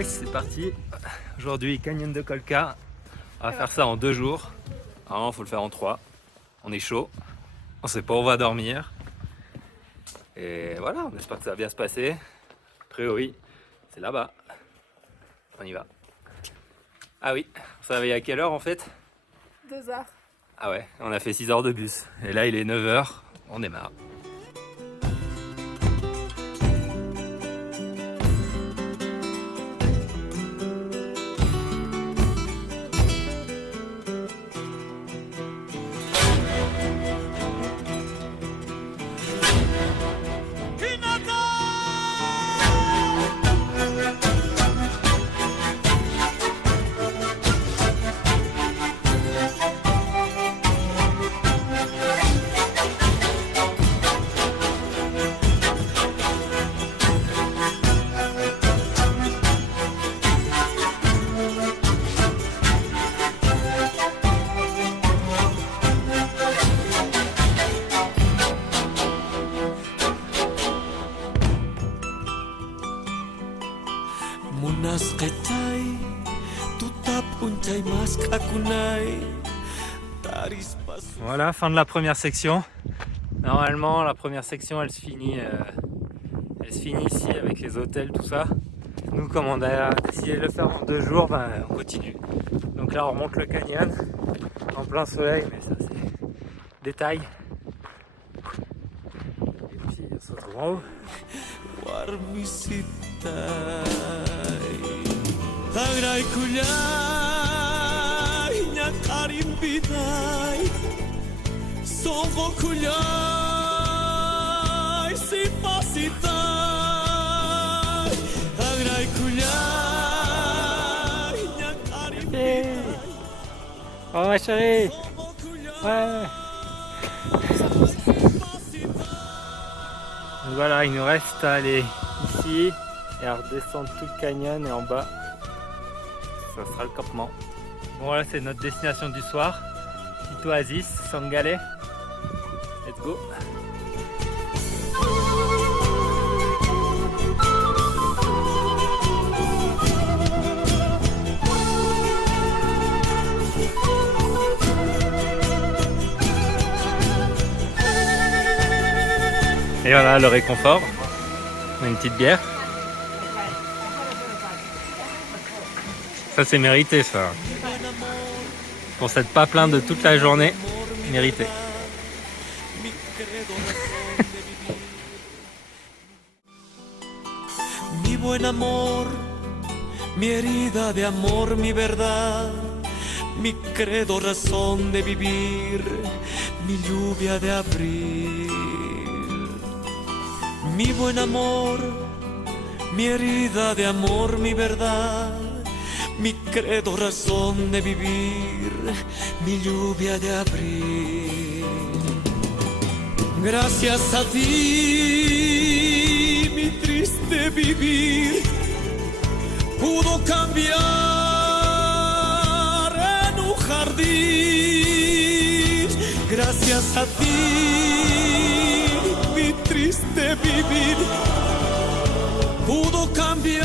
boys, c'est parti. Aujourd'hui, Canyon de Colca. On va faire ça en 2 jours. Normalement, il faut le faire en 3. On est chaud. On sait pas où on va dormir. Et voilà, on espère que ça va bien se passer. A priori, c'est là-bas. On y va. Ah oui, on s'est réveillé à quelle heure en fait? 2 heures. Ah ouais, on a fait 6 heures de bus. Et là, il est 9 heures. On démarre. Voilà, fin de la première section. Normalement, la première section, elle se finit ici avec les hôtels, tout ça. Nous, comme on a décidé de le faire en 2 jours, ben, on continue. Donc là, on remonte le canyon en plein soleil, mais ça, c'est détail. Et puis, on se retrouve en haut. Oh ma chérie. Ouais. Donc voilà, il nous reste à aller ici et à redescendre tout le canyon et en bas, ça sera le campement. Bon voilà, c'est notre destination du soir. Petite oasis, Sangale. Let's go. Et voilà le réconfort. On a une petite bière. Ça c'est mérité ça. Pour s'être pas plaint de toute la journée, mérité. Mi buen amor, mi herida de amor, mi verdad, mi credo, razón de vivir, mi lluvia de abril. Mi buen amor, mi herida de amor, mi verdad, mi credo, razón de vivir, mi lluvia de abril. Gracias a ti, mi triste vivir pudo cambiar en un jardín. Gracias a ti, mi triste vivir pudo cambiar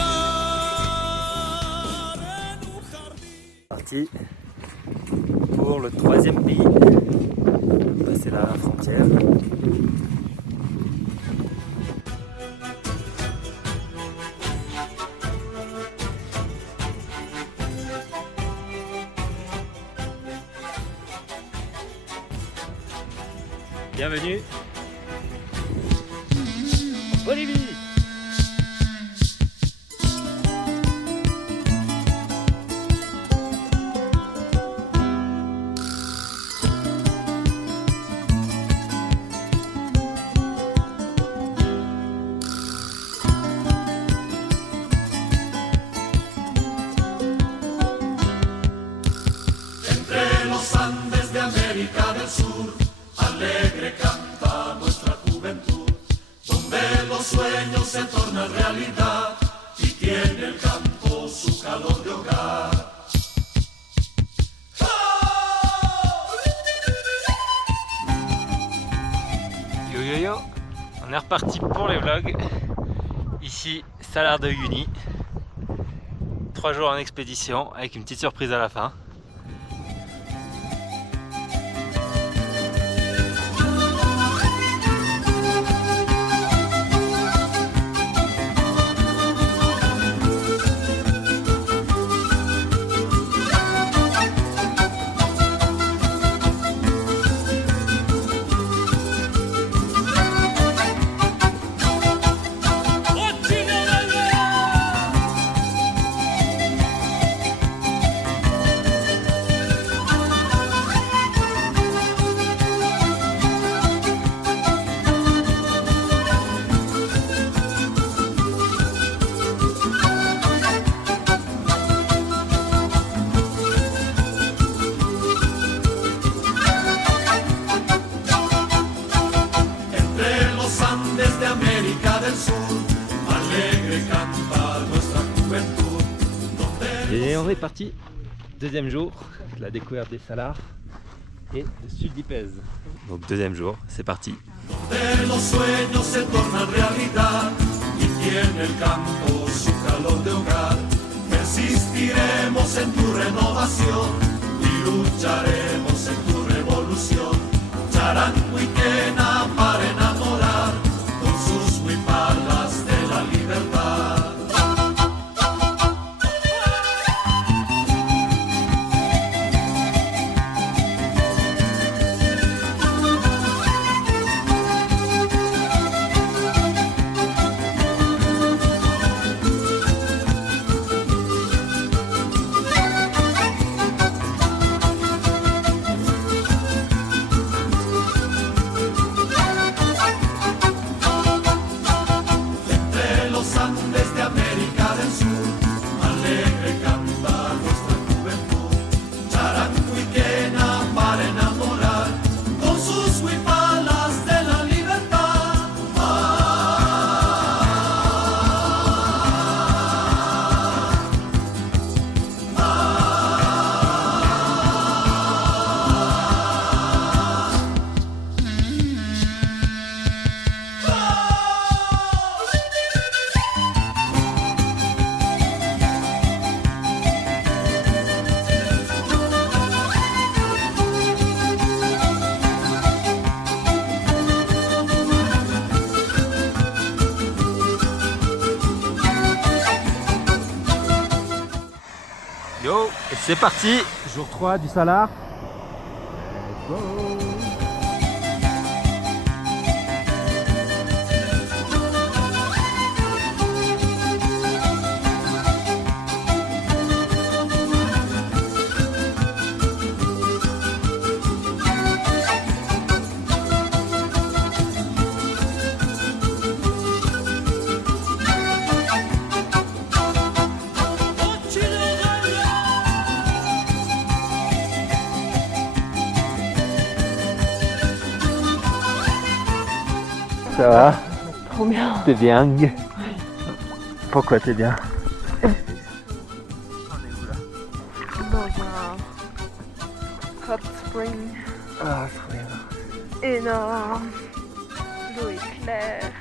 en un jardín. Parti pour le 3e pays. Passer la frontière. Bienvenue en Bolivie. Entre los Andes de América del Sur, alegre canta nuestra juventud, donde los sueños se tornan realidad y tiene el campo su calor de hogar. Yo yo yo, on est reparti pour les vlogs. Ici, Salar de Uyuni. 3 jours en expédition avec une petite surprise à la fin. Et on est parti, deuxième jour, la découverte des Salars et le sud d'Ipez. Donc deuxième jour, c'est parti. Los sueños se tornan realidad y tiene el campo su calor de hogar. Persistiremos en tu renovación y lucharemos en tu revolución. Charango y quena para enamorar con sus huipalas de la libertad. Yo, et c'est parti. Jour 3 du Salar. Let's go. Ça va? Trop bien. T'es bien? Pourquoi t'es bien? Dans un hot spring Ah, trop bien. énorme. L'eau est claire.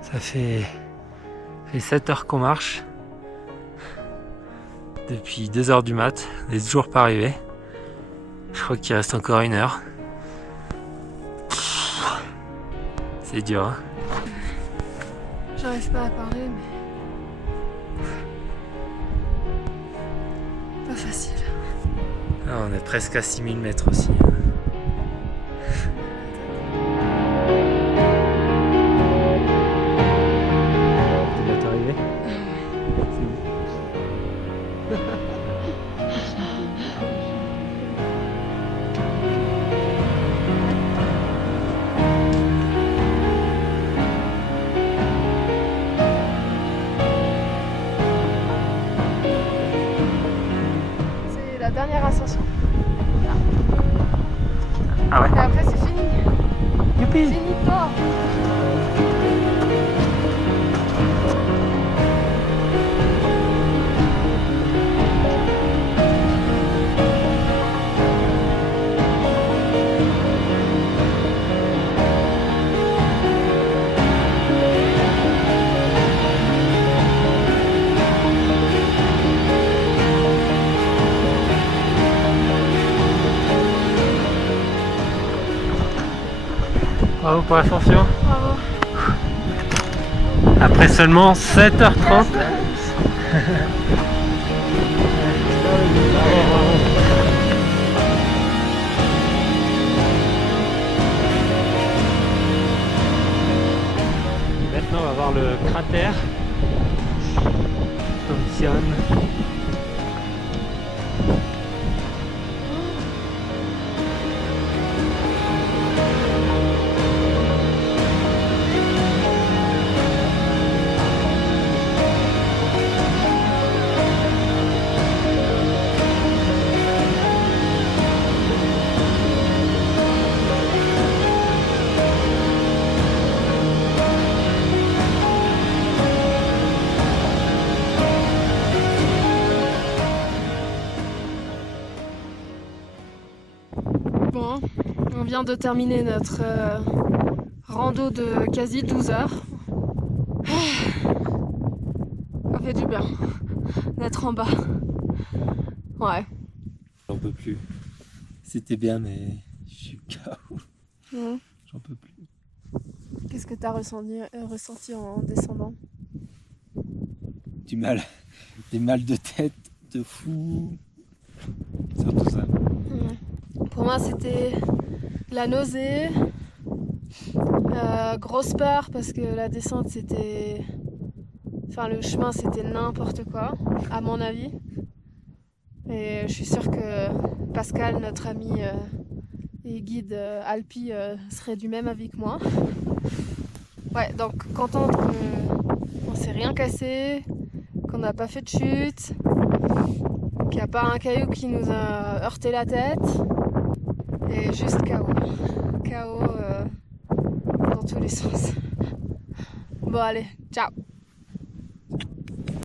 Ça fait 7 heures qu'on marche. Depuis 2 heures du mat. On est toujours pas arrivé. Je crois qu'il reste encore 1 heure. C'est dur, hein? J'arrive pas à parler, mais Pas facile. Ah, on est presque à 6000 mètres aussi. Tu vas t'arriver? C'est la dernière ascension. Ah ouais? Et après c'est fini. Youpi! Fini toi. Bravo pour l'ascension. Bravo. Après seulement 7h30. Maintenant on va voir le cratère Thompson. Bon, on vient de terminer notre rando de quasi 12 heures. Ça fait du bien d'être en bas. Ouais. J'en peux plus. C'était bien mais je suis KO. Mhm. J'en peux plus. Qu'est-ce que tu as ressenti en descendant? Du mal. Des mal de tête de fou. Surtout ça. Pour moi, c'était la nausée, grosse peur parce que la descente, c'était... Enfin, le chemin, c'était n'importe quoi, à mon avis. Et je suis sûre que Pascal, notre ami et guide Alpi, serait du même avis que moi. Ouais, donc contente qu'on s'est rien cassé, qu'on n'a pas fait de chute, qu'il n'y a pas un caillou qui nous a heurté la tête. Et juste KO. KO dans tous les sens. Bon allez, ciao.